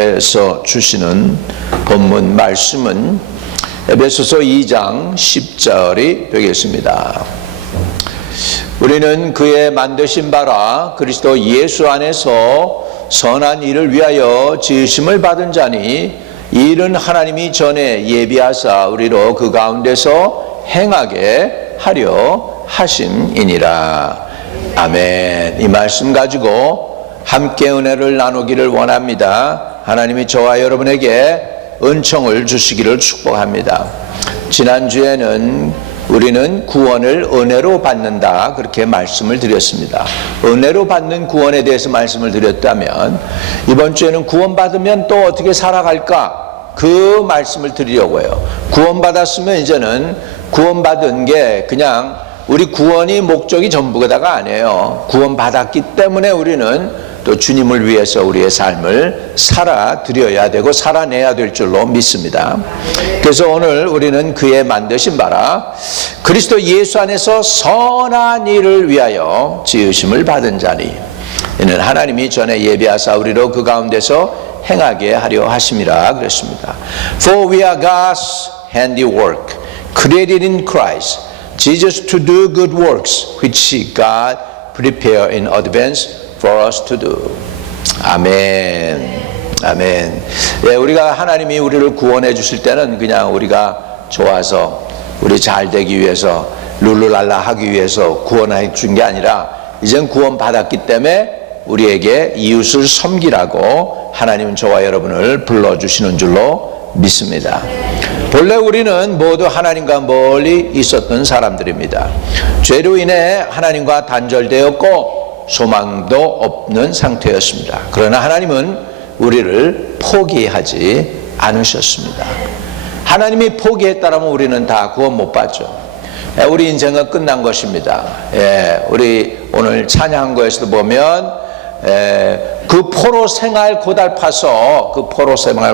성경에서 주시는 본문 말씀은 에베소서 2장 10절이 되겠습니다. 우리는 그의 만드신 바라 그리스도 예수 안에서 선한 일을 위하여 지으심을 받은 자니 이 일은 하나님이 전에 예비하사 우리로 그 가운데서 행하게 하려 하심이니라. 아멘. 이 말씀 가지고 함께 은혜를 나누기를 원합니다. 하나님이 저와 여러분에게 은총을 주시기를 축복합니다. 지난주에는 우리는 구원을 은혜로 받는다, 그렇게 말씀을 드렸습니다. 은혜로 받는 구원에 대해서 말씀을 드렸다면 이번 주에는 구원받으면 또 어떻게 살아갈까, 그 말씀을 드리려고 해요. 구원받았으면 이제는 구원받은 게 그냥 우리 구원이 목적이 전부가 아니에요. 구원받았기 때문에 우리는 또 주님을 위해서 우리의 삶을 살아드려야 되고 살아내야 될 줄로 믿습니다. 그래서 오늘 우리는 그의 만드신 바라 그리스도 예수 안에서 선한 일을 위하여 지으심을 받은 자니 이는 하나님이 전에 예비하사 우리로 그 가운데서 행하게 하려 하심이라 그랬습니다. For we are God's handiwork, created in Christ Jesus to do good works which God prepared in advance for us to do. 아멘. 아멘. 예, 우리가 하나님이 우리를 구원해 주실 때는 그냥 우리가 좋아서 우리 잘 되기 위해서 룰루랄라 하기 위해서 구원해 준 게 아니라 이젠 구원 받았기 때문에 우리에게 이웃을 섬기라고 하나님은 저와 여러분을 불러주시는 줄로 믿습니다. 본래 우리는 모두 하나님과 멀리 있었던 사람들입니다. 죄로 인해 하나님과 단절되었고 소망도 없는 상태였습니다. 그러나 하나님은 우리를 포기하지 않으셨습니다. 하나님이 포기했다면 우리는 다 구원 못 받죠. 우리 인생은 끝난 것입니다. 우리 오늘 찬양한 거에서도 보면 그 포로 생활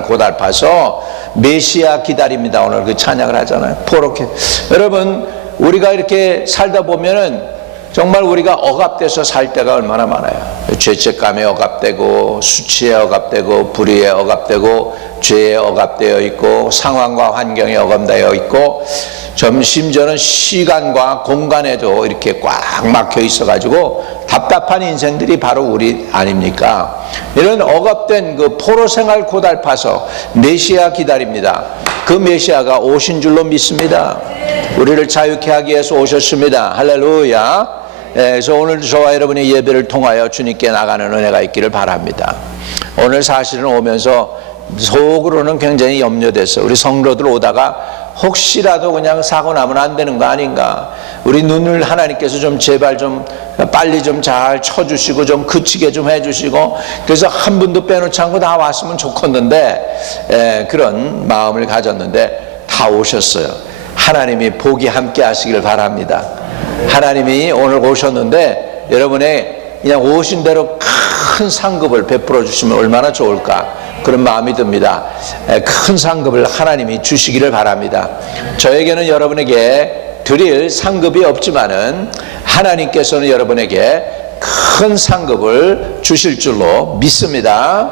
고달파서 메시아 기다립니다. 오늘 그 찬양을 하잖아요. 포로케. 여러분, 우리가 이렇게 살다 보면은 정말 우리가 억압돼서 살 때가 얼마나 많아요. 죄책감에 억압되고 수치에 억압되고 불의에 억압되고 죄에 억압되어 있고 상황과 환경에 억압되어 있고 심지어는 시간과 공간에도 이렇게 꽉 막혀 있어가지고 답답한 인생들이 바로 우리 아닙니까? 이런 억압된 그 포로 생활 고달파서 메시아 기다립니다. 그 메시아가 오신 줄로 믿습니다. 우리를 자유케 하기 위해서 오셨습니다. 할렐루야. 그래서 오늘 저와 여러분의 예배를 통하여 주님께 나가는 은혜가 있기를 바랍니다. 오늘 사실은 오면서 속으로는 굉장히 염려됐어요. 우리 성도들 오다가 혹시라도 그냥 사고 나면 안 되는 거 아닌가. 우리 눈을 하나님께서 좀 제발 좀 빨리 좀 잘 쳐주시고 좀 그치게 좀 해주시고 그래서 한 분도 빼놓지 않고 다 왔으면 좋겠는데 그런 마음을 가졌는데 다 오셨어요. 하나님이 복이 함께 하시길 바랍니다. 하나님이 오늘 오셨는데 여러분의 그냥 오신 대로 큰 상급을 베풀어 주시면 얼마나 좋을까, 그런 마음이 듭니다. 큰 상급을 하나님이 주시기를 바랍니다. 저에게는 여러분에게 드릴 상급이 없지만은 하나님께서는 여러분에게 큰 상급을 주실 줄로 믿습니다.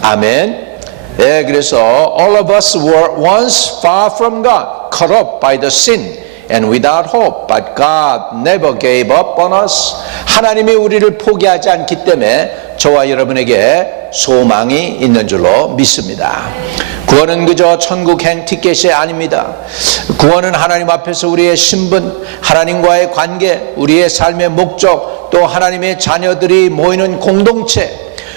아멘. 그래서 all of us were once far from God, cut off by the sin and without hope, but God never gave up on us. 하나님이 우리를 포기하지 않기 때문에 저와 여러분에게 소망이 있는 줄로 믿습니다. 구원은 그저 천국행 티켓이 아닙니다. 구원은 하나님 앞에서 우리의 신분, 하나님과의 관계, 우리의 삶의 목적, 또 하나님의 자녀들이 모이는 공동체,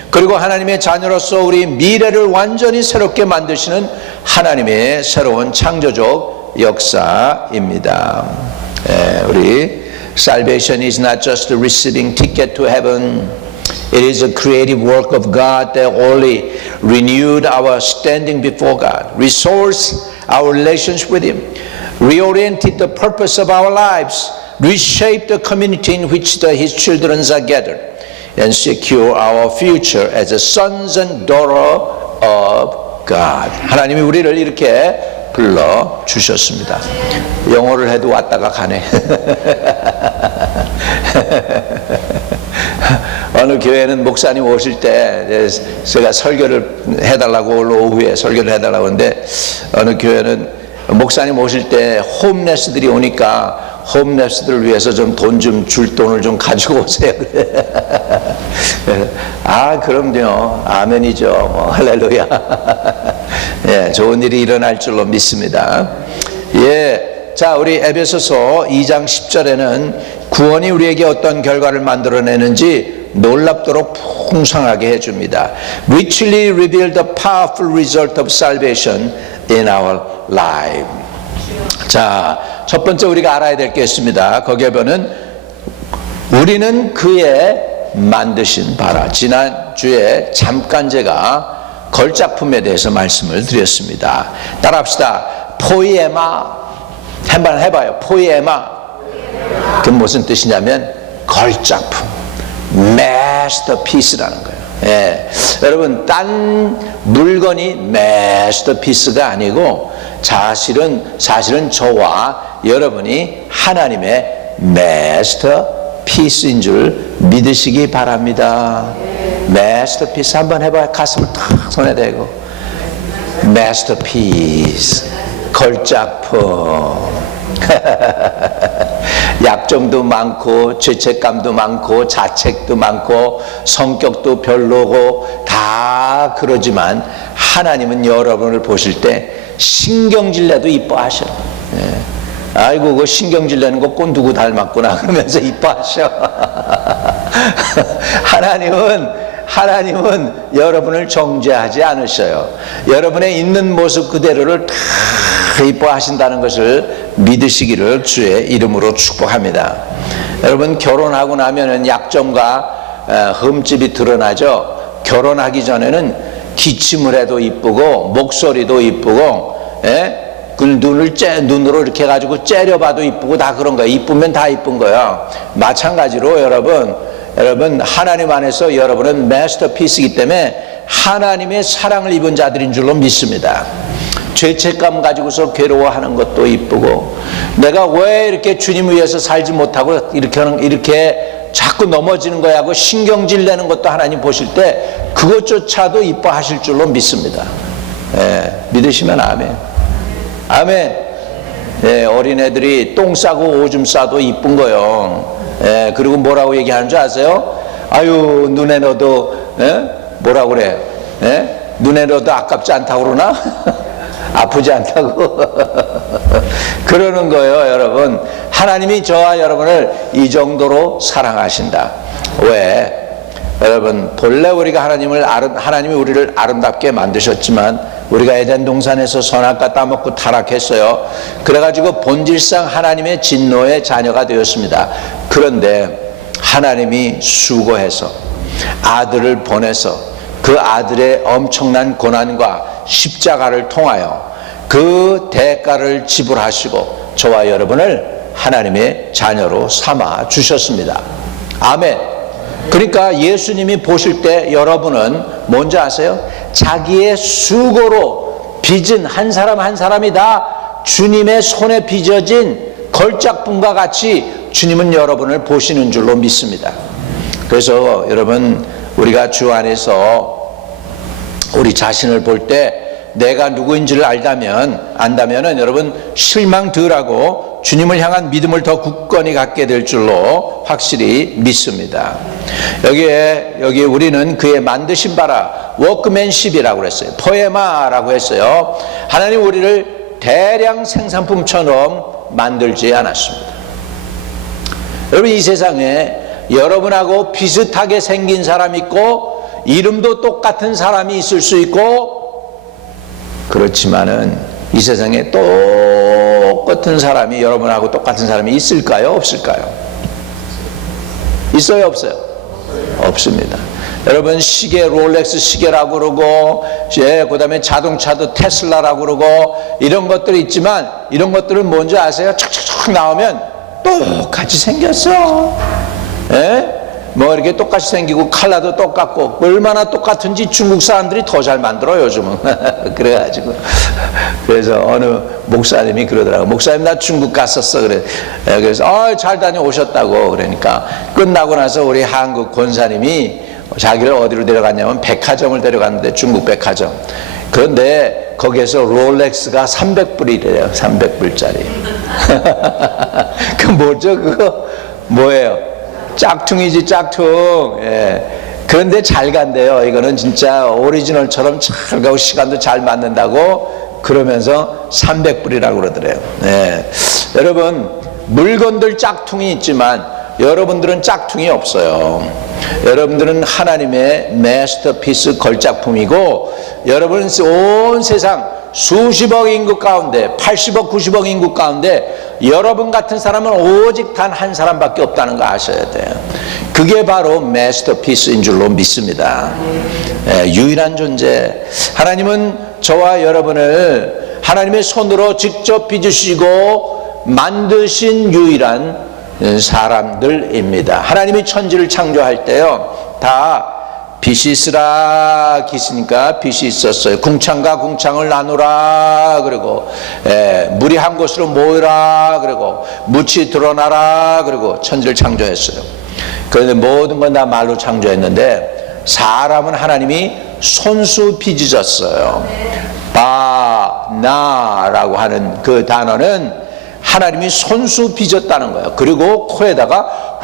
그리고 하나님의 자녀로서 우리 미래를 완전히 새롭게 만드시는 하나님의 새로운 창조적 역사입니다. 우리 salvation is not just receiving ticket to heaven. It is a creative work of God that only renewed our standing before God, resourced our relations with Him, reoriented the purpose of our lives, reshaped the community in which His children are gathered, and secure our future as the sons and daughters of God. 하나님이 우리를 이렇게 불러 주셨습니다. 영어를 해도 왔다가 가네. 어느 교회는 목사님 오실 때 제가 설교를 해달라고 오늘 오후에 설교를 해달라고 하는데 어느 교회는 목사님 오실 때 홈레스들이 오니까 홈레스들을 위해서 좀 돈 좀 줄 돈을 좀 가지고 오세요. 아 그럼요. 아멘이죠. 뭐, 할렐루야. 예, 좋은 일이 일어날 줄로 믿습니다. 예, 자 우리 에베소서 2장 10절에는 구원이 우리에게 어떤 결과를 만들어내는지 놀랍도록 풍성하게 해줍니다. Richly reveal the powerful result of salvation in our life. 자, 첫 번째 우리가 알아야 될 게 있습니다. 거기에 보면 우리는 그의 만드신 바라. 지난주에 잠깐 제가 걸작품에 대해서 말씀을 드렸습니다. 따라합시다. 포이에마. 한번 해봐요. 포이에마. 그 무슨 뜻이냐면 걸작품. 마스터피스라는 거예요. 예. 여러분 딴 물건이 마스터피스가 아니고 사실은 저와 여러분이 하나님의 마스터피스인 줄 믿으시기 바랍니다. 마스터피스 한번 해봐요. 가슴을 탁 손에 대고 마스터피스 걸작품. 약점도 많고 죄책감도 많고 자책도 많고 성격도 별로고 다 그러지만 하나님은 여러분을 보실 때 신경질내도 이뻐하셔. 예. 아이고 그 신경질내는 거 꼰 누구 닮았구나 그러면서 이뻐하셔. 하나님은 여러분을 정죄하지 않으셔요. 여러분의 있는 모습 그대로를 다 이뻐하신다는 것을 믿으시기를 주의 이름으로 축복합니다. 여러분 결혼하고 나면은 약점과 흠집이 드러나죠. 결혼하기 전에는 기침을 해도 이쁘고 목소리도 이쁘고 그 눈으로 이렇게 해가지고 째려봐도 이쁘고 다 그런 거예요. 이쁘면 다 이쁜 거예요. 마찬가지로 여러분 하나님 안에서 여러분은 마스터피스이기 때문에 하나님의 사랑을 입은 자들인 줄로 믿습니다. 죄책감 가지고서 괴로워하는 것도 이쁘고 내가 왜 이렇게 주님 위해서 살지 못하고 이렇게 자꾸 넘어지는 거야 하고 신경질 내는 것도 하나님 보실 때 그것조차도 이뻐하실 줄로 믿습니다. 예, 믿으시면 아멘. 아멘. 예, 어린애들이 똥 싸고 오줌 싸도 이쁜 거요. 예, 그리고 뭐라고 얘기하는 줄 아세요? 아유 눈에 넣어도 뭐라고 그래? 눈에 넣어도 아깝지 않다고 그러나? 아프지 않다고 그러는 거예요. 여러분 하나님이 저와 여러분을 이 정도로 사랑하신다. 왜? 여러분 본래 우리가 하나님이 우리를 아름답게 만드셨지만 우리가 에덴 동산에서 선악과 따먹고 타락했어요. 그래가지고 본질상 하나님의 진노의 자녀가 되었습니다. 그런데 하나님이 수고해서 아들을 보내서 그 아들의 엄청난 고난과 십자가를 통하여 그 대가를 지불하시고 저와 여러분을 하나님의 자녀로 삼아 주셨습니다. 아멘. 그러니까 예수님이 보실 때 여러분은 뭔지 아세요? 자기의 수고로 빚은 한 사람 한 사람이 다 주님의 손에 빚어진 걸작품과 같이 주님은 여러분을 보시는 줄로 믿습니다. 그래서 여러분 우리가 주 안에서 우리 자신을 볼 때 내가 누구인지를 안다면은 여러분 실망 덜하고 주님을 향한 믿음을 더 굳건히 갖게 될 줄로 확실히 믿습니다. 여기 우리는 그의 만드신 바라 워크맨십이라고 그랬어요. 포에마라고 했어요. 하나님 우리를 대량 생산품처럼 만들지 않았습니다. 여러분 이 세상에 여러분하고 비슷하게 생긴 사람이 있고 이름도 똑같은 사람이 있을 수 있고 그렇지만은 이 세상에 똑같은 사람이 여러분하고 똑같은 사람이 있을까요? 없을까요? 있어요? 없어요? 없습니다. 여러분 시계 롤렉스 시계라고 그러고 그 다음에 자동차도 테슬라라고 그러고 이런 것들이 있지만 이런 것들은 뭔지 아세요? 촥촥촥 나오면 똑같이 생겼어. 뭐 이렇게 똑같이 생기고 컬러도 똑같고 얼마나 똑같은지 중국 사람들이 더 잘 만들어요 요즘은. 그래가지고 그래서 어느 목사님이 그러더라고. 목사님 나 중국 갔었어 그래. 그래서 잘 다녀오셨다고. 그러니까 끝나고 나서 우리 한국 권사님이 자기를 어디로 데려갔냐면 백화점을 데려갔는데 중국 백화점. 그런데 거기에서 롤렉스가 300불이래요. 300불짜리. 그 뭐죠 그거? 뭐예요? 짝퉁이지 짝퉁. 예. 그런데 잘 간대요. 이거는 진짜 오리지널처럼 잘 가고 시간도 잘 맞는다고 그러면서 300불이라고 그러더래요. 예. 여러분 물건들 짝퉁이 있지만 여러분들은 짝퉁이 없어요. 여러분들은 하나님의 마스터피스 걸작품이고 여러분은 온 세상 수십억 인구 가운데 80억 90억 인구 가운데 여러분 같은 사람은 오직 단 한 사람밖에 없다는 거 아셔야 돼요. 그게 바로 마스터피스인 줄로 믿습니다. 유일한 존재. 하나님은 저와 여러분을 하나님의 손으로 직접 빚으시고 만드신 유일한 사람들입니다. 하나님이 천지를 창조할 때요 다 빛이 있으라 있으니까 빛이 있었어요. 궁창과 궁창을 나누라 그리고 물이 한 곳으로 모이라 그리고 묻이 드러나라 그리고 천지를 창조했어요. 그런데 모든 건 다 말로 창조했는데 사람은 하나님이 손수 빚으셨어요. 바나라고 하는 그 단어는 하나님이 손수 빚었다는 거예요. 그리고 코에다가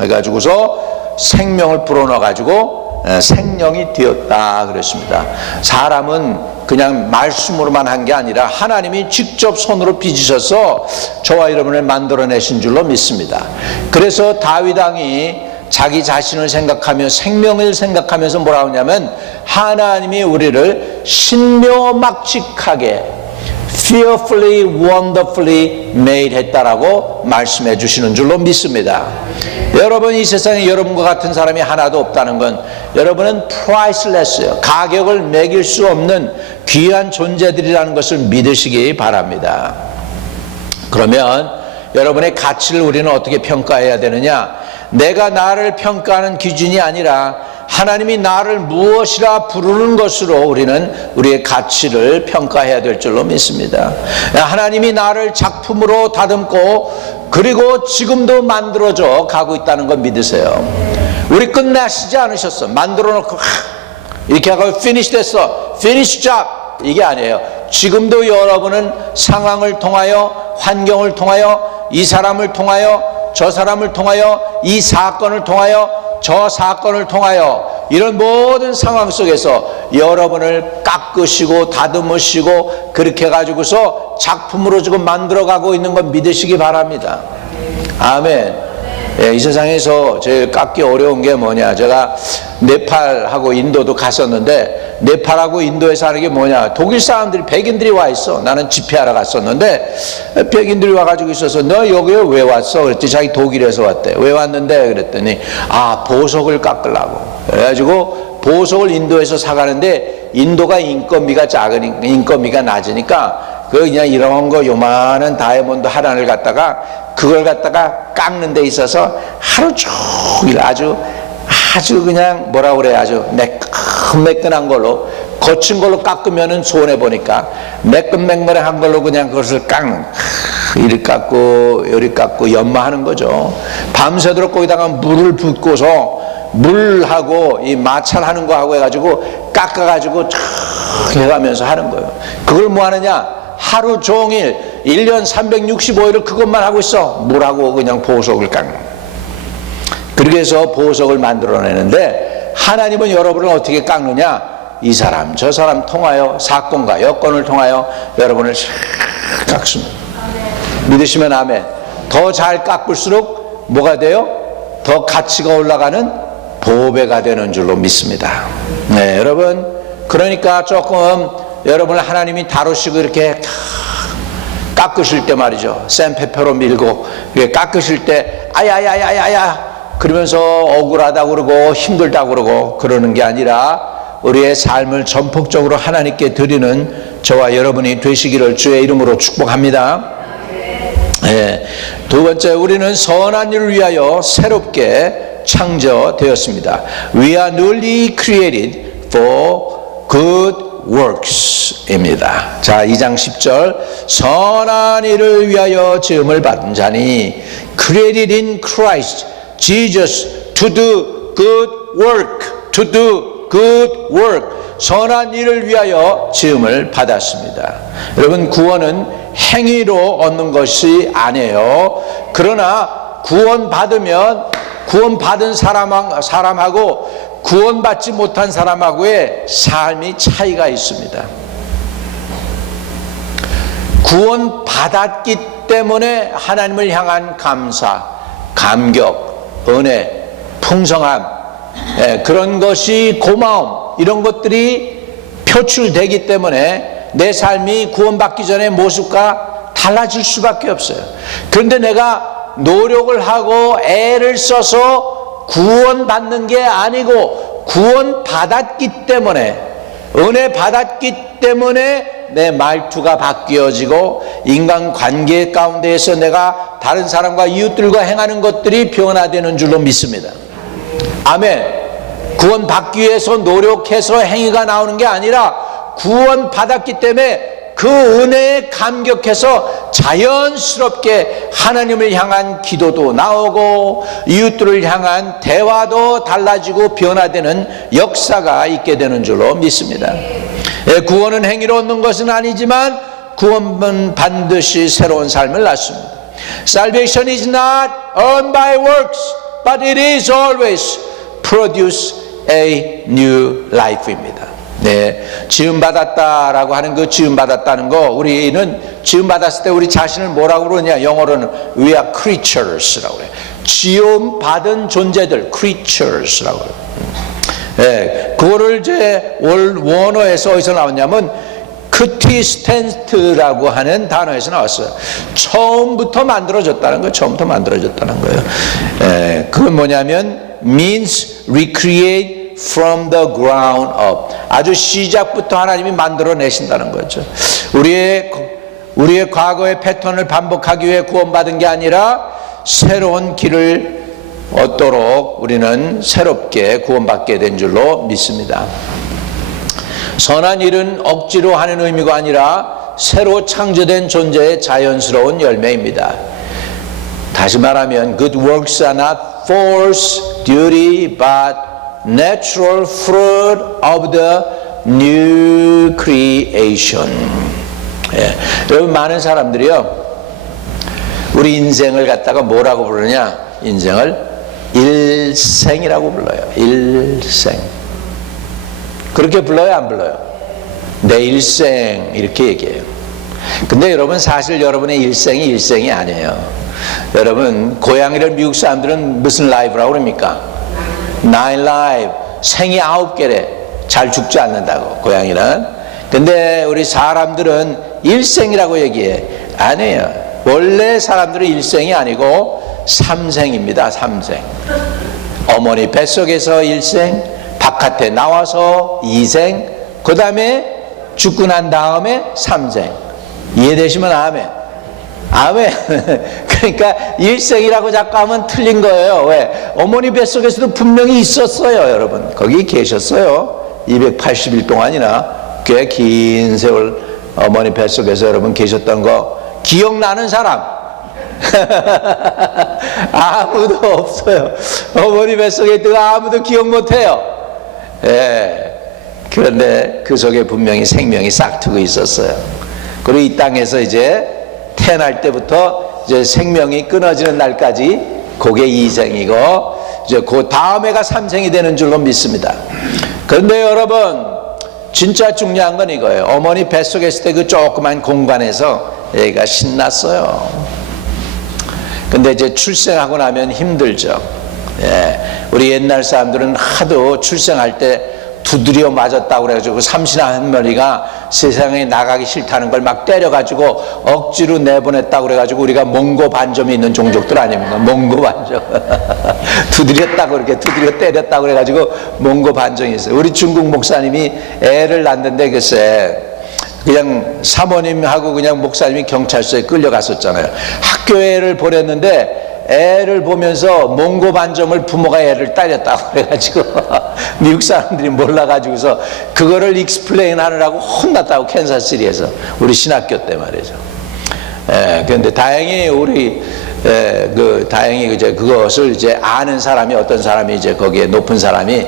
해가지고서 생명을 불어넣어가지고 생명이 되었다 그랬습니다. 사람은 그냥 말씀으로만 한 게 아니라 하나님이 직접 손으로 빚으셔서 저와 여러분을 만들어내신 줄로 믿습니다. 그래서 다윗 왕이 자기 자신을 생각하며 생명을 생각하면서 뭐라고 하냐면 하나님이 우리를 신묘막측하게 fearfully, wonderfully made 했다라고 말씀해 주시는 줄로 믿습니다. 여러분 이 세상에 여러분과 같은 사람이 하나도 없다는 건 여러분은 priceless예요. 가격을 매길 수 없는 귀한 존재들이라는 것을 믿으시기 바랍니다. 그러면 여러분의 가치를 우리는 어떻게 평가해야 되느냐? 내가 나를 평가하는 기준이 아니라 하나님이 나를 무엇이라 부르는 것으로 우리는 우리의 가치를 평가해야 될 줄로 믿습니다. 하나님이 나를 작품으로 다듬고 그리고 지금도 만들어져 가고 있다는 걸 믿으세요. 우리 끝나시지 않으셨어. 만들어 놓고 이렇게 하고 finish 됐어. finish job. 이게 아니에요. 지금도 여러분은 상황을 통하여 환경을 통하여 이 사람을 통하여 저 사람을 통하여 이 사건을 통하여 저 사건을 통하여 이런 모든 상황 속에서 여러분을 깎으시고 다듬으시고 그렇게 해가지고서 작품으로 지금 만들어가고 있는 건 믿으시기 바랍니다. 아멘. 이 세상에서 제일 깎기 어려운 게 뭐냐? 제가 네팔하고 인도도 갔었는데 네팔하고 인도에서 하는 게 뭐냐? 독일 사람들이 백인들이 와 있어. 나는 집회하러 갔었는데 백인들이 와가지고 있어서 너 여기에 왜 왔어? 그랬더니 자기 독일에서 왔대. 왜 왔는데? 그랬더니 보석을 깎으려고. 그래가지고 보석을 인도에서 사가는데 인도가 인건비가 인건비가 낮으니까 그냥 이런 거 요만한 다이아몬드 하나를 갖다가 그걸 갖다가 깎는 데 있어서 하루 종일 아주 그냥 뭐라 그래 아주 매끈매끈한 걸로 거친 걸로 깎으면은 손해 보니까 매끈매끈한 걸로 그냥 그것을 깎는 이리 깎고 요리 깎고 연마하는 거죠. 밤새도록 거기다가 물을 붓고서 물하고 이 마찰하는 거하고 해가지고 깎아가지고 쫙 해가면서 하는 거예요. 그걸 뭐 하느냐? 하루 종일 1년 365일을 그것만 하고 있어. 물하고 그냥 보석을 깎는. 그렇게 해서 보석을 만들어내는데 하나님은 여러분을 어떻게 깎느냐? 이 사람 저 사람 통하여 사건과 여건을 통하여 여러분을 깎습니다. 믿으시면 아멘. 더 잘 깎을수록 뭐가 돼요? 더 가치가 올라가는 보배가 되는 줄로 믿습니다. 네, 여러분 그러니까 조금 여러분을 하나님이 다루시고 이렇게 깎으실 때 말이죠. 샌페퍼로 밀고 깎으실 때 아야야야야야 그러면서 억울하다고 그러고 힘들다고 그러고 그러는 게 아니라 우리의 삶을 전폭적으로 하나님께 드리는 저와 여러분이 되시기를 주의 이름으로 축복합니다. 두 번째, 우리는 선한 일을 위하여 새롭게 창조되었습니다. We are newly created for good works입니다. 자, 2장 10절 선한 일을 위하여 지음을 받은 자니 created in Christ Jesus to do good work, to do good work. 선한 일을 위하여 지음을 받았습니다. 여러분, 구원은 행위로 얻는 것이 아니에요. 그러나 구원받으면 구원받은 사람하고 구원받지 못한 사람하고의 삶이 차이가 있습니다. 구원받았기 때문에 하나님을 향한 감사, 감격, 은혜, 풍성함, 그런 것이 고마움, 이런 것들이 표출되기 때문에 내 삶이 구원받기 전의 모습과 달라질 수밖에 없어요. 그런데 내가 노력을 하고 애를 써서 구원받는 게 아니고 구원받았기 때문에, 은혜 받았기 때문에 내 말투가 바뀌어지고 인간관계 가운데에서 내가 다른 사람과 이웃들과 행하는 것들이 변화되는 줄로 믿습니다. 아멘. 구원받기 위해서 노력해서 행위가 나오는 게 아니라 구원받았기 때문에 그 은혜에 감격해서 자연스럽게 하나님을 향한 기도도 나오고 이웃들을 향한 대화도 달라지고 변화되는 역사가 있게 되는 줄로 믿습니다. 구원은 행위로 얻는 것은 아니지만 구원은 반드시 새로운 삶을 낳습니다. Salvation is not earned by works, but it is always produce a new life입니다. 네, 지음받았다라고 하는 그 지음받았다는 거, 우리는 지음받았을 때 우리 자신을 뭐라고 그러냐, 영어로는 we are creatures라고 그래요. 지음받은 존재들, creatures라고 그래요. 네, 그거를 이제 원어에서 어디서 나왔냐면 크티스텐트라고 하는 단어에서 나왔어요. 처음부터 만들어졌다는 거예요. 처음부터 만들어졌다는 거예요. 그건 뭐냐면 means recreate from the ground up. 아주 시작부터 하나님이 만들어내신다는 거죠. 우리의 과거의 패턴을 반복하기 위해 구원받은 게 아니라 새로운 길을 얻도록 우리는 새롭게 구원받게 된 줄로 믿습니다. 선한 일은 억지로 하는 의미가 아니라 새로 창조된 존재의 자연스러운 열매입니다. 다시 말하면 good works are not forced duty but natural fruit of the new creation. 여러분, 많은 사람들이요, 우리 인생을 갖다가 뭐라고 부르냐, 인생을 일생이라고 불러요. 일생. 그렇게 불러요, 안 불러요? 내 일생, 이렇게 얘기해요. 근데 여러분, 사실 여러분의 일생이 일생이 아니에요. 여러분, 고양이를 미국 사람들은 무슨 라이브라고 그럽니까? Nine life. 생이 9개래. 잘 죽지 않는다고, 고양이는. 근데 우리 사람들은 일생이라고 얘기해. 아니에요. 원래 사람들은 일생이 아니고 삼생입니다. 삼생. 어머니 뱃속에서 일생, 바깥에 나와서 이생, 그 다음에 죽고 난 다음에 삼생. 이해되시면 아멘. 아멘. 그러니까 일생이라고 자꾸 하면 틀린 거예요. 왜? 어머니 뱃속에서도 분명히 있었어요, 여러분. 거기 계셨어요. 280일 동안이나 꽤 긴 세월 어머니 뱃속에서 여러분 계셨던 거 기억나는 사람? 아무도 없어요. 어머니 뱃속에 있던 거 아무도 기억 못해요. 예. 그런데 그 속에 분명히 생명이 싹트고 있었어요. 그리고 이 땅에서 이제 태어날 때부터 이제 생명이 끊어지는 날까지 그게 이생이고, 이제 그 다음에가 삼생이 되는 줄로 믿습니다. 그런데 여러분, 진짜 중요한 건 이거예요. 어머니 뱃속에 있을 때 그 조그만 공간에서 애가 신났어요. 근데 이제 출생하고 나면 힘들죠. 예. 우리 옛날 사람들은 하도 출생할 때 두드려 맞았다고 그래가지고 삼신 한 마리가 세상에 나가기 싫다는 걸 막 때려가지고 억지로 내보냈다고 그래가지고 우리가 몽고 반점이 있는 종족들 아닙니까? 몽고 반점. 두드렸다고 그렇게 두드려 때렸다고 그래가지고 몽고 반점이 있어요. 우리 중국 목사님이 애를 낳는데 글쎄 그냥 사모님하고 그냥 목사님이 경찰서에 끌려갔었잖아요. 학교에 애를 보냈는데 애를 보면서 몽고 반점을 부모가 애를 때렸다고 그래가지고 미국 사람들이 몰라가지고서 그거를 익스플레인 하느라고 혼났다고 캔사스시티에서 우리 신학교 때 말이죠. 그런데 다행히 우리 다행히 이제 그것을 이제 아는 사람이 어떤 사람이 이제 거기에 높은 사람이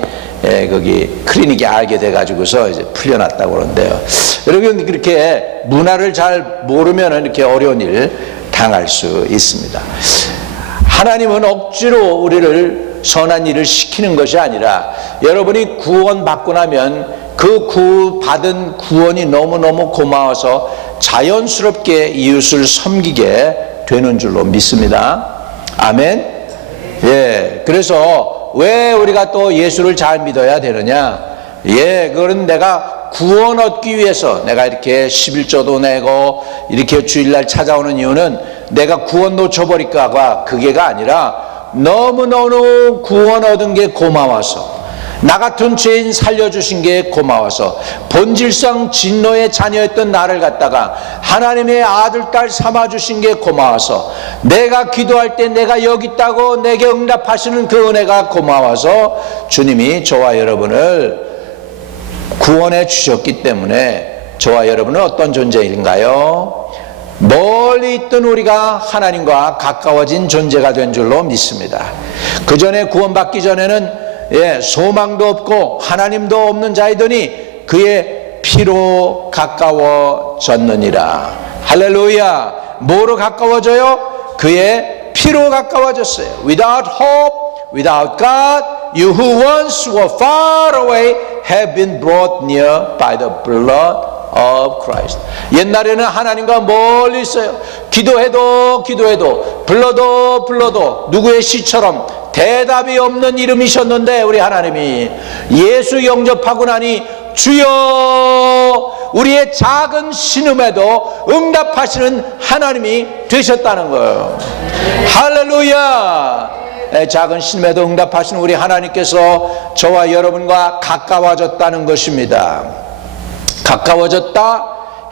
거기 클리닉에 알게 돼가지고서 이제 풀려났다고 그러는데요. 여러분 그렇게 문화를 잘 모르면 이렇게 어려운 일 당할 수 있습니다. 하나님은 억지로 우리를 선한 일을 시키는 것이 아니라 여러분이 구원받고 나면 그 받은 구원이 너무너무 고마워서 자연스럽게 이웃을 섬기게 되는 줄로 믿습니다. 아멘. 예, 그래서 왜 우리가 또 예수를 잘 믿어야 되느냐? 그건 내가 구원 얻기 위해서 내가 이렇게 11조도 내고 이렇게 주일날 찾아오는 이유는 내가 구원 놓쳐버릴까봐 그게가 아니라 너무너무 구원 얻은 게 고마워서, 나 같은 죄인 살려주신 게 고마워서, 본질상 진노의 자녀였던 나를 갖다가 하나님의 아들 딸 삼아주신 게 고마워서, 내가 기도할 때 내가 여기 있다고 내게 응답하시는 그 은혜가 고마워서 주님이 저와 여러분을 구원해 주셨기 때문에 저와 여러분은 어떤 존재인가요? 멀리 있던 우리가 하나님과 가까워진 존재가 된 줄로 믿습니다. 그 전에 구원받기 전에는 소망도 없고 하나님도 없는 자이더니 그의 피로 가까워졌느니라. 할렐루야. 뭐로 가까워져요? 그의 피로 가까워졌어요. Without hope, without God, you who once were far away have been brought near by the blood of Christ. 옛날에는 하나님과 멀리 있어요. 기도해도 불러도 누구의 시처럼 대답이 없는 이름이셨는데 우리 하나님이 예수 영접하고 나니 주여, 우리의 작은 신음에도 응답하시는 하나님이 되셨다는 거예요. 할렐루야. 작은 신음에도 응답하시는 우리 하나님께서 저와 여러분과 가까워졌다는 것입니다. 가까워졌다,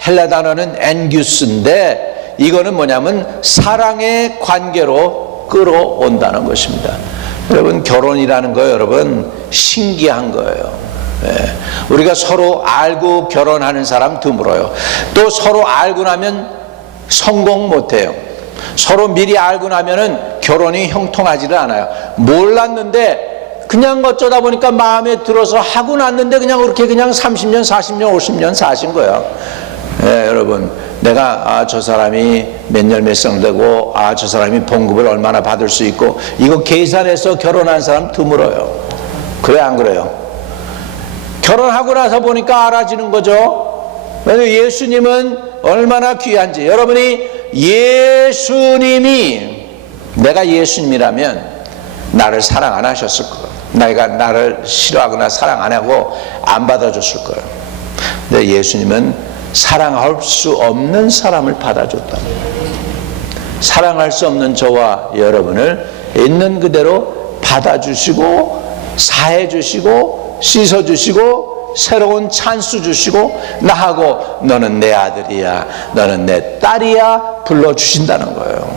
헬라 단어는 엔규스인데 이거는 뭐냐면 사랑의 관계로 끌어온다는 것입니다. 여러분, 결혼이라는 거 여러분 신기한 거예요. 우리가 서로 알고 결혼하는 사람 드물어요. 또 서로 알고 나면 성공 못해요. 서로 미리 알고 나면은 결혼이 형통하지를 않아요. 몰랐는데 그냥 어쩌다 보니까 마음에 들어서 하고 났는데 그냥 그렇게 그냥 30년, 40년, 50년 사신 거예요. 여러분, 내가 저 사람이 몇 년 몇 성 되고 저 사람이 봉급을 얼마나 받을 수 있고 이거 계산해서 결혼한 사람 드물어요. 그래 안 그래요? 결혼하고 나서 보니까 알아지는 거죠. 왜냐하면 예수님은 얼마나 귀한지. 여러분이 예수님이, 내가 예수님이라면 나를 사랑 안 하셨을 거예요. 내가 나를 싫어하거나 사랑 안 하고 안 받아줬을 거예요. 근데 예수님은 사랑할 수 없는 사람을 받아줬다. 사랑할 수 없는 저와 여러분을 있는 그대로 받아주시고 사해주시고 씻어주시고 새로운 찬스 주시고 나하고 너는 내 아들이야, 너는 내 딸이야 불러주신다는 거예요.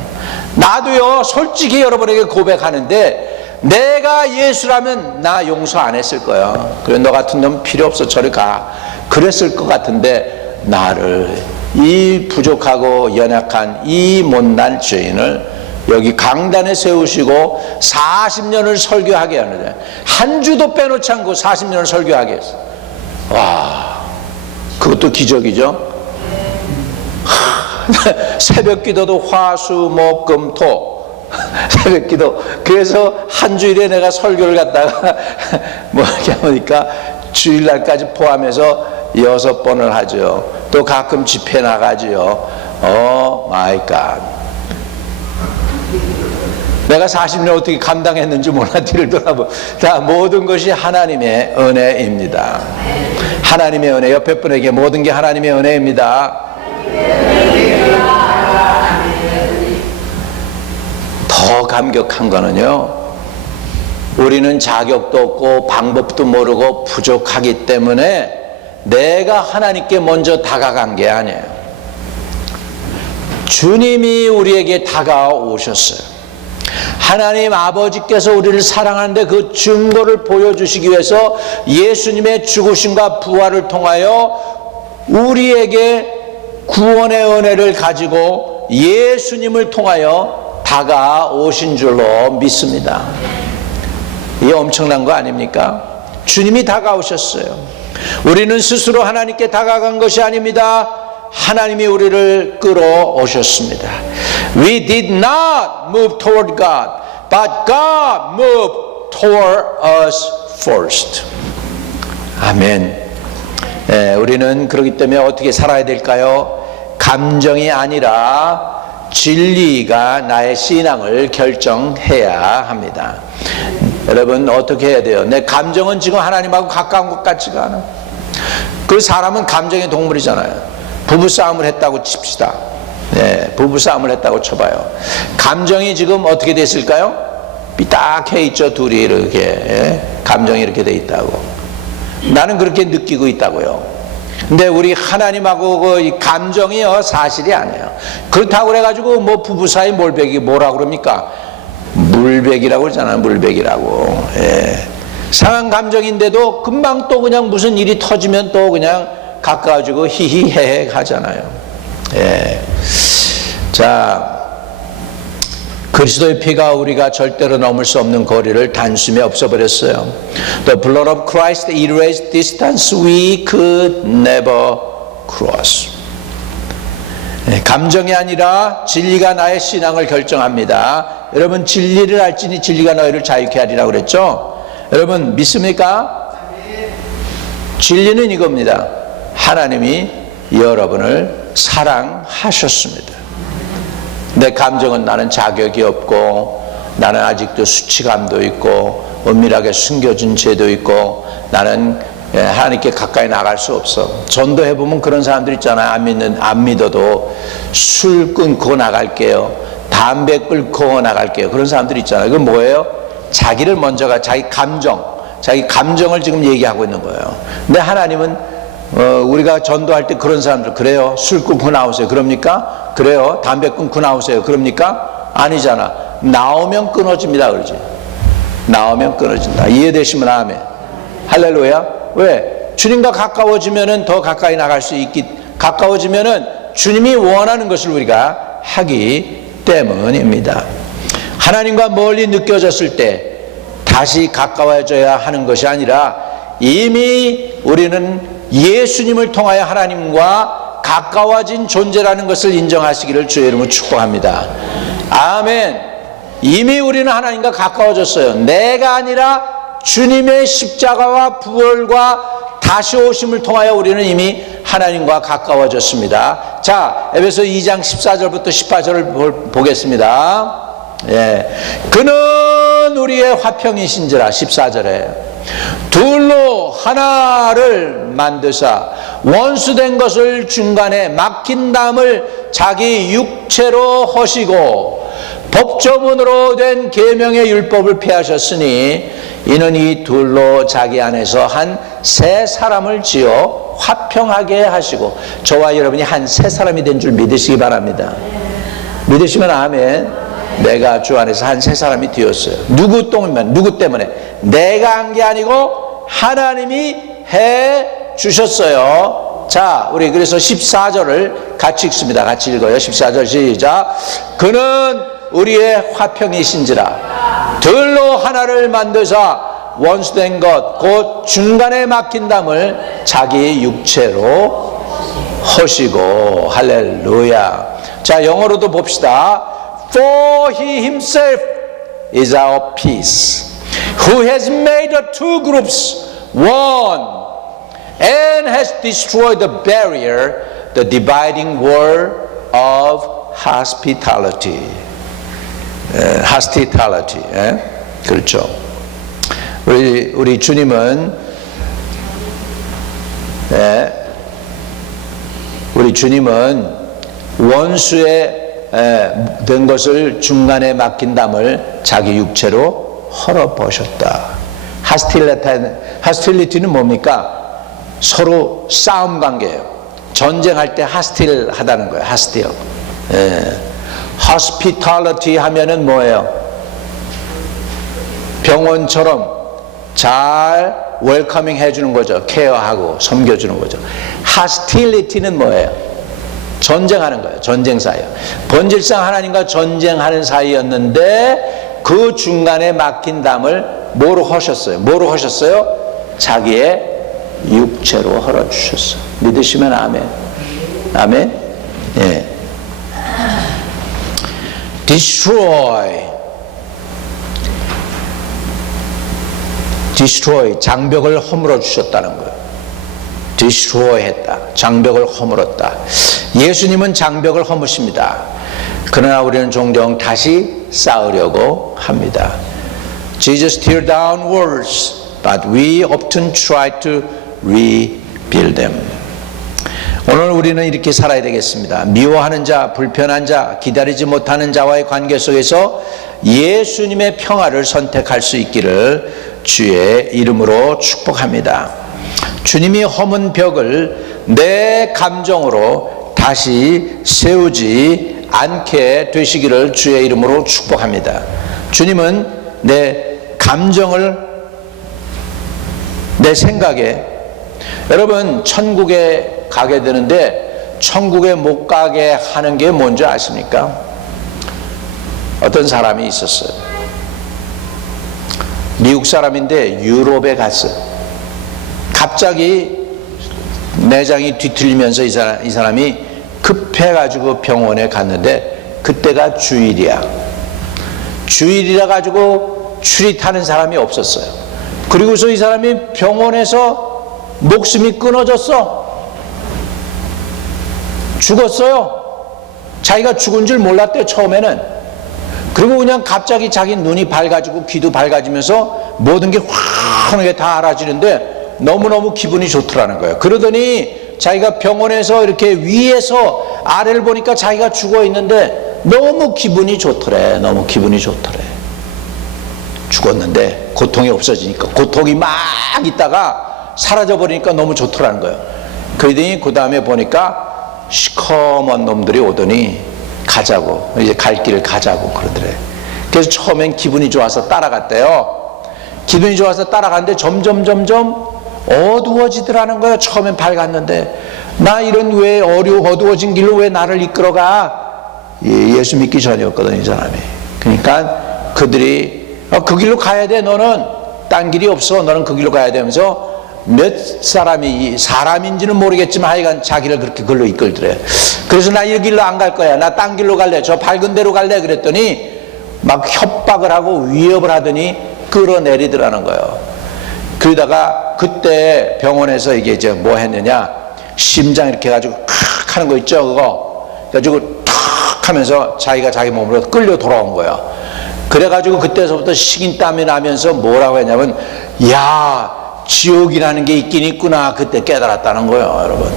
나도요 솔직히 여러분에게 고백하는데 내가 예수라면 나 용서 안 했을 거야. 그래, 너 같은 놈 필요 없어, 저리 가, 그랬을 것 같은데 나를, 이 부족하고 연약한 이 못난 죄인을 여기 강단에 세우시고 40년을 설교하게 하는데 한 주도 빼놓지 않고 40년을 설교하게 했어. 와, 그것도 기적이죠. 새벽 기도도 화수 목 금 토 새벽 기도. 그래서 한 주일에 내가 설교를 갖다가 뭐 이렇게 하니까 주일날까지 포함해서 6번을 하죠. 또 가끔 집회 나가죠. 마이 갓. 내가 40년 어떻게 감당했는지 몰라. 뒤를 돌아보. 다 모든 것이 하나님의 은혜입니다. 하나님의 은혜. 옆에 분에게 모든 게 하나님의 은혜입니다. 더 감격한 거는요, 우리는 자격도 없고 방법도 모르고 부족하기 때문에 내가 하나님께 먼저 다가간 게 아니에요. 주님이 우리에게 다가오셨어요. 하나님 아버지께서 우리를 사랑하는데 그 증거를 보여주시기 위해서 예수님의 죽으심과 부활을 통하여 우리에게 구원의 은혜를 가지고 예수님을 통하여 다가오신 줄로 믿습니다. 이게 엄청난 거 아닙니까? 주님이 다가오셨어요. 우리는 스스로 하나님께 다가간 것이 아닙니다. 하나님이 우리를 끌어오셨습니다. We did not move toward God, but God moved toward us first. 아멘. 우리는 그렇기 때문에 어떻게 살아야 될까요? 감정이 아니라 진리가 나의 신앙을 결정해야 합니다. 여러분 어떻게 해야 돼요? 내 감정은 지금 하나님하고 가까운 것 같지가 않아. 그 사람은 감정의 동물이잖아요. 부부싸움을 했다고 칩시다. 부부싸움을 했다고 쳐봐요. 감정이 지금 어떻게 됐을까요? 삐딱해 있죠. 둘이 이렇게 감정이 이렇게 돼 있다고. 나는 그렇게 느끼고 있다고요. 근데 우리 하나님하고 그 감정이요 사실이 아니에요. 그렇다고 그래가지고 뭐 부부 사이 몰백이 뭐라고 그럽니까? 물백이라고 그러잖아요. 물백이라고. 상한 감정인데도 금방 또 그냥 무슨 일이 터지면 또 그냥 가까워지고 히히헤헤 하잖아요. 자, 그리스도의 피가 우리가 절대로 넘을 수 없는 거리를 단숨에 없애버렸어요. The blood of Christ erased distance we could never cross. 감정이 아니라 진리가 나의 신앙을 결정합니다. 여러분 진리를 알지니 진리가 너희를 자유케 하리라고 그랬죠? 여러분 믿습니까? 진리는 이겁니다. 하나님이 여러분을 사랑하셨습니다. 내 감정은 나는 자격이 없고 나는 아직도 수치감도 있고 은밀하게 숨겨진 죄도 있고 나는 하나님께 가까이 나갈 수 없어. 전도해보면 그런 사람들 있잖아요. 안 믿어도 술 끊고 나갈게요. 담배 끊고 나갈게요. 그런 사람들 있잖아요. 그건 뭐예요? 자기를 먼저가 자기 감정을 지금 얘기하고 있는 거예요. 근데 하나님은 우리가 전도할 때 그런 사람들 그래요. 술 끊고 나오세요. 그럽니까? 그래요. 담배 끊고 나오세요. 그럽니까? 아니잖아. 나오면 끊어집니다. 그러지. 나오면 끊어진다. 이해되시면 아멘. 할렐루야. 왜? 주님과 가까워지면은 더 가까이 나갈 수 있기, 가까워지면은 주님이 원하는 것을 우리가 하기 때문입니다. 하나님과 멀리 느껴졌을 때 다시 가까워져야 하는 것이 아니라 이미 우리는 예수님을 통하여 하나님과 가까워진 존재라는 것을 인정하시기를 주의 이름으로 축복합니다. 아멘. 이미 우리는 하나님과 가까워졌어요. 내가 아니라 주님의 십자가와 부활과 다시 오심을 통하여 우리는 이미 하나님과 가까워졌습니다. 자, 에베소 2장 14절부터 18절을 보겠습니다. 그는 우리의 화평이신지라. 14절에 둘로 하나를 만드사 원수된 것을 중간에 막힌 담을 자기 육체로 허시고 법조문으로 된 계명의 율법을 폐하셨으니 이는 이 둘로 자기 안에서 한 새 사람을 지어 화평하게 하시고. 저와 여러분이 한 새 사람이 된 줄 믿으시기 바랍니다. 믿으시면 아멘. 내가 주 안에서 한 새 사람이 되었어요. 누구 때문에? 내가 한 게 아니고 하나님이 해 주셨어요. 자, 우리 그래서 14절을 같이 읽습니다. 같이 읽어요. 14절 시작. 그는 우리의 화평이신지라. 들로 하나를 만드사 원수된 것 곧 중간에 막힌 담을 자기 육체로 허시고. 할렐루야. 자, 영어로도 봅시다. For he himself is our peace, who has made the two groups one, and has destroyed the barrier, the dividing wall of hospitality. hospitality. 그렇죠. 우리 주님은 원수의 된 것을 중간에 막힌 담을 자기 육체로 헐어버셨다. 하스틸리티는 뭡니까? 서로 싸움 관계예요. 전쟁할 때 하스틸하다는 거예요. 하스틸. hospitality 하면은 뭐예요? 병원처럼 잘 웰커밍 해주는 거죠. 케어하고 섬겨주는 거죠. hostility는 뭐예요? 전쟁하는 거예요. 전쟁 사이요. 본질상 하나님과 전쟁하는 사이였는데 그 중간에 막힌 담을 뭐로 하셨어요? 뭐로 하셨어요? 자기의 육체로 헐어주셨어요. 믿으시면 아멘. 아멘. 예. destroy, 장벽을 허물어 주셨다는 거예요. destroy 했다. 장벽을 허물었다. 예수님은 장벽을 허무십니다. 그러나 우리는 종종 다시 쌓으려고 합니다. Jesus tear down walls, but we often try to rebuild them. 오늘 우리는 이렇게 살아야 되겠습니다. 미워하는 자, 불편한 자, 기다리지 못하는 자와의 관계 속에서 예수님의 평화를 선택할 수 있기를 주의 이름으로 축복합니다. 주님이 허문 벽을 내 감정으로 다시 세우지 않게 되시기를 주의 이름으로 축복합니다. 주님은 내 감정을, 내 생각에, 여러분 천국에 가게 되는데 천국에 못 가게 하는 게 뭔지 아십니까? 어떤 사람이 있었어요. 미국 사람인데 유럽에 갔어요. 갑자기 내장이 뒤틀리면서 이 사람이 급해가지고 병원에 갔는데 그때가 주일이야. 주일이라 가지고 출입하는 사람이 없었어요. 그리고서 이 사람이 병원에서 목숨이 끊어졌어. 죽었어요. 자기가 죽은 줄 몰랐대 처음에는. 그리고 그냥 갑자기 자기 눈이 밝아지고 귀도 밝아지면서 모든 게 환하게 다 알아지는데 너무너무 기분이 좋더라는 거예요. 그러더니 자기가 병원에서 이렇게 위에서 아래를 보니까 자기가 죽어 있는데 너무 기분이 좋더래. 너무 기분이 좋더래. 죽었는데 고통이 없어지니까, 고통이 막 있다가 사라져버리니까 너무 좋더라는 거예요. 그러더니 그 다음에 보니까 시커먼 놈들이 오더니 가자고, 이제 갈 길을 가자고 그러더래. 그래서 처음엔 기분이 좋아서 따라갔대요. 기분이 좋아서 따라갔는데 점점 어두워지더라는 거예요. 처음엔 밝았는데 나 이런 왜 어두워진 길로 왜 나를 이끌어가? 예수 믿기 전이었거든 이 사람이. 그러니까 그들이 그 길로 가야 돼. 너는 딴 길이 없어. 너는 그 길로 가야 되면서 몇 사람이, 사람인지는 모르겠지만 하여간 자기를 그렇게 글로 이끌더래. 그래서 나 이 길로 안 갈 거야. 나 딴 길로 갈래. 저 밝은 데로 갈래. 그랬더니 막 협박을 하고 위협을 하더니 끌어내리더라는 거예요. 그러다가 그때 병원에서 이게 이제 뭐 했느냐, 심장 이렇게 해가지고 칵 하는 거 있죠, 그거. 그래가지고 탁 하면서 자기가 자기 몸으로 끌려 돌아온 거예요. 그래가지고 그때서부터 식은땀이 나면서 뭐라고 했냐면, 야, 지옥이라는 게 있긴 있구나. 그때 깨달았다는 거예요, 여러분.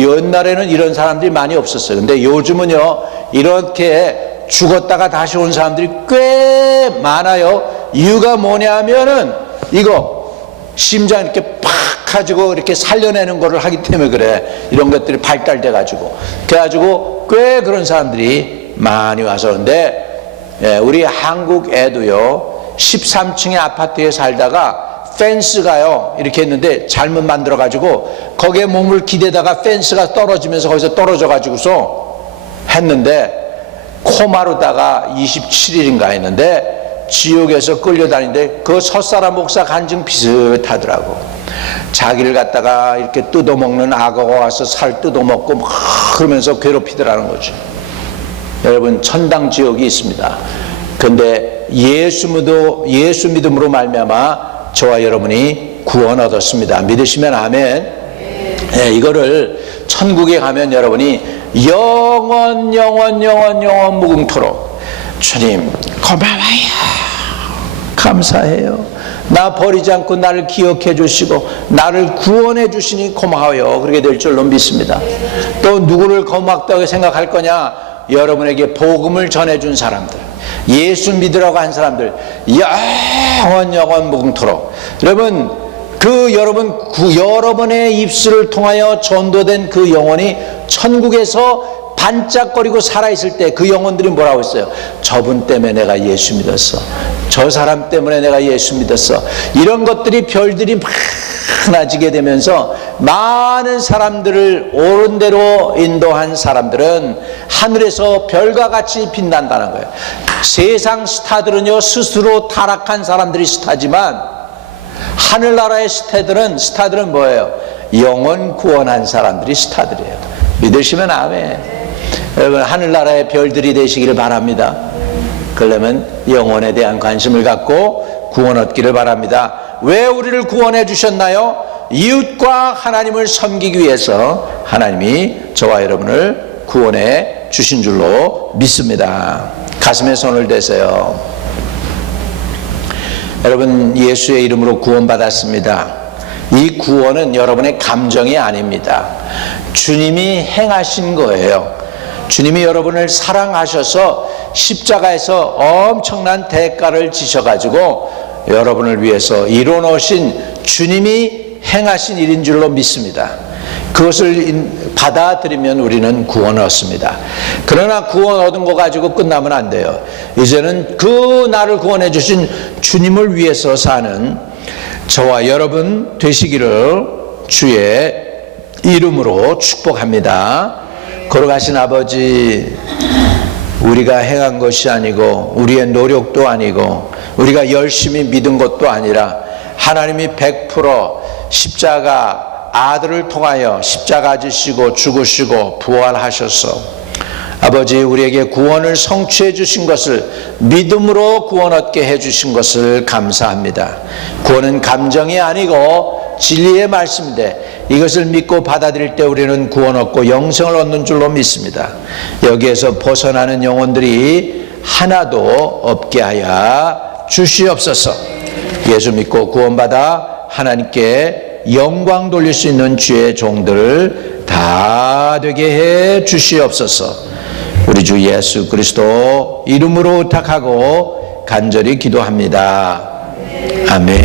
옛날에는 이런 사람들이 많이 없었어요. 근데 요즘은요, 이렇게 죽었다가 다시 온 사람들이 꽤 많아요. 이유가 뭐냐 하면은 이거 심장 이렇게 팍 가지고 이렇게 살려내는 거를 하기 때문에 그래. 이런 것들이 발달돼 가지고. 그래가지고 꽤 그런 사람들이 많이 와서. 그런데 우리 한국 애도요, 13층의 아파트에 살다가 펜스가요 이렇게 했는데 잘못 만들어 가지고 거기에 몸을 기대다가 펜스가 떨어지면서 거기서 떨어져 가지고서 했는데 코마로다가 27일인가 했는데 지옥에서 끌려다니는데 그 설사람 목사 간증 비슷하더라고. 자기를 갖다가 이렇게 뜯어먹는 악어가 와서 살 뜯어먹고 막 그러면서 괴롭히더라는 거죠. 여러분, 천당 지옥이 있습니다. 그런데 예수 믿음으로 말미암아 저와 여러분이 구원 얻었습니다. 믿으시면 아멘. 네, 이거를 천국에 가면 여러분이 영원 무궁토록 주님 고마워요, 감사해요, 나 버리지 않고 나를 기억해 주시고 나를 구원해 주시니 고마워요, 그렇게 될 줄로 믿습니다. 또 누구를 고맙다고 생각할 거냐? 여러분에게 복음을 전해준 사람들, 예수 믿으라고 한 사람들, 영원 무궁토록. 여러분, 여러분의 입술을 통하여 전도된 그 영혼이 천국에서 반짝거리고 살아있을 때 그 영혼들이 뭐라고 했어요? 저분 때문에 내가 예수 믿었어. 저 사람 때문에 내가 예수 믿었어. 이런 것들이 별들이 많아지게 되면서 많은 사람들을 옳은 대로 인도한 사람들은 하늘에서 별과 같이 빛난다는 거예요. 세상 스타들은요, 스스로 타락한 사람들이 스타지만 하늘나라의 스타들은 뭐예요? 영혼 구원한 사람들이 스타들이에요. 믿으시면 아멘. 여러분, 하늘나라의 별들이 되시기를 바랍니다. 그러려면 영혼에 대한 관심을 갖고 구원 얻기를 바랍니다. 왜 우리를 구원해 주셨나요? 이웃과 하나님을 섬기기 위해서 하나님이 저와 여러분을 구원해 주신 줄로 믿습니다. 가슴에 손을 대세요. 여러분, 예수의 이름으로 구원받았습니다. 이 구원은 여러분의 감정이 아닙니다. 주님이 행하신 거예요. 주님이 여러분을 사랑하셔서 십자가에서 엄청난 대가를 지셔가지고 여러분을 위해서 이뤄놓으신 주님이 행하신 일인 줄로 믿습니다. 그것을 받아들이면 우리는 구원을 얻습니다. 그러나 구원 얻은 거 가지고 끝나면 안 돼요. 이제는 그 나를 구원해 주신 주님을 위해서 사는 저와 여러분 되시기를 주의 이름으로 축복합니다. 걸어가신 아버지, 우리가 행한 것이 아니고 우리의 노력도 아니고 우리가 열심히 믿은 것도 아니라 하나님이 100% 십자가 아들을 통하여 십자가 지시고 죽으시고 부활하셔서 아버지 우리에게 구원을 성취해 주신 것을 믿음으로 구원 얻게 해 주신 것을 감사합니다. 구원은 감정이 아니고 진리의 말씀인데 이것을 믿고 받아들일 때 우리는 구원 얻고 영생을 얻는 줄로 믿습니다. 여기에서 벗어나는 영혼들이 하나도 없게 하여 주시옵소서. 예수 믿고 구원받아 하나님께 영광 돌릴 수 있는 주의 종들 다 되게 해 주시옵소서. 우리 주 예수 그리스도 이름으로 부탁하고 간절히 기도합니다. 아멘.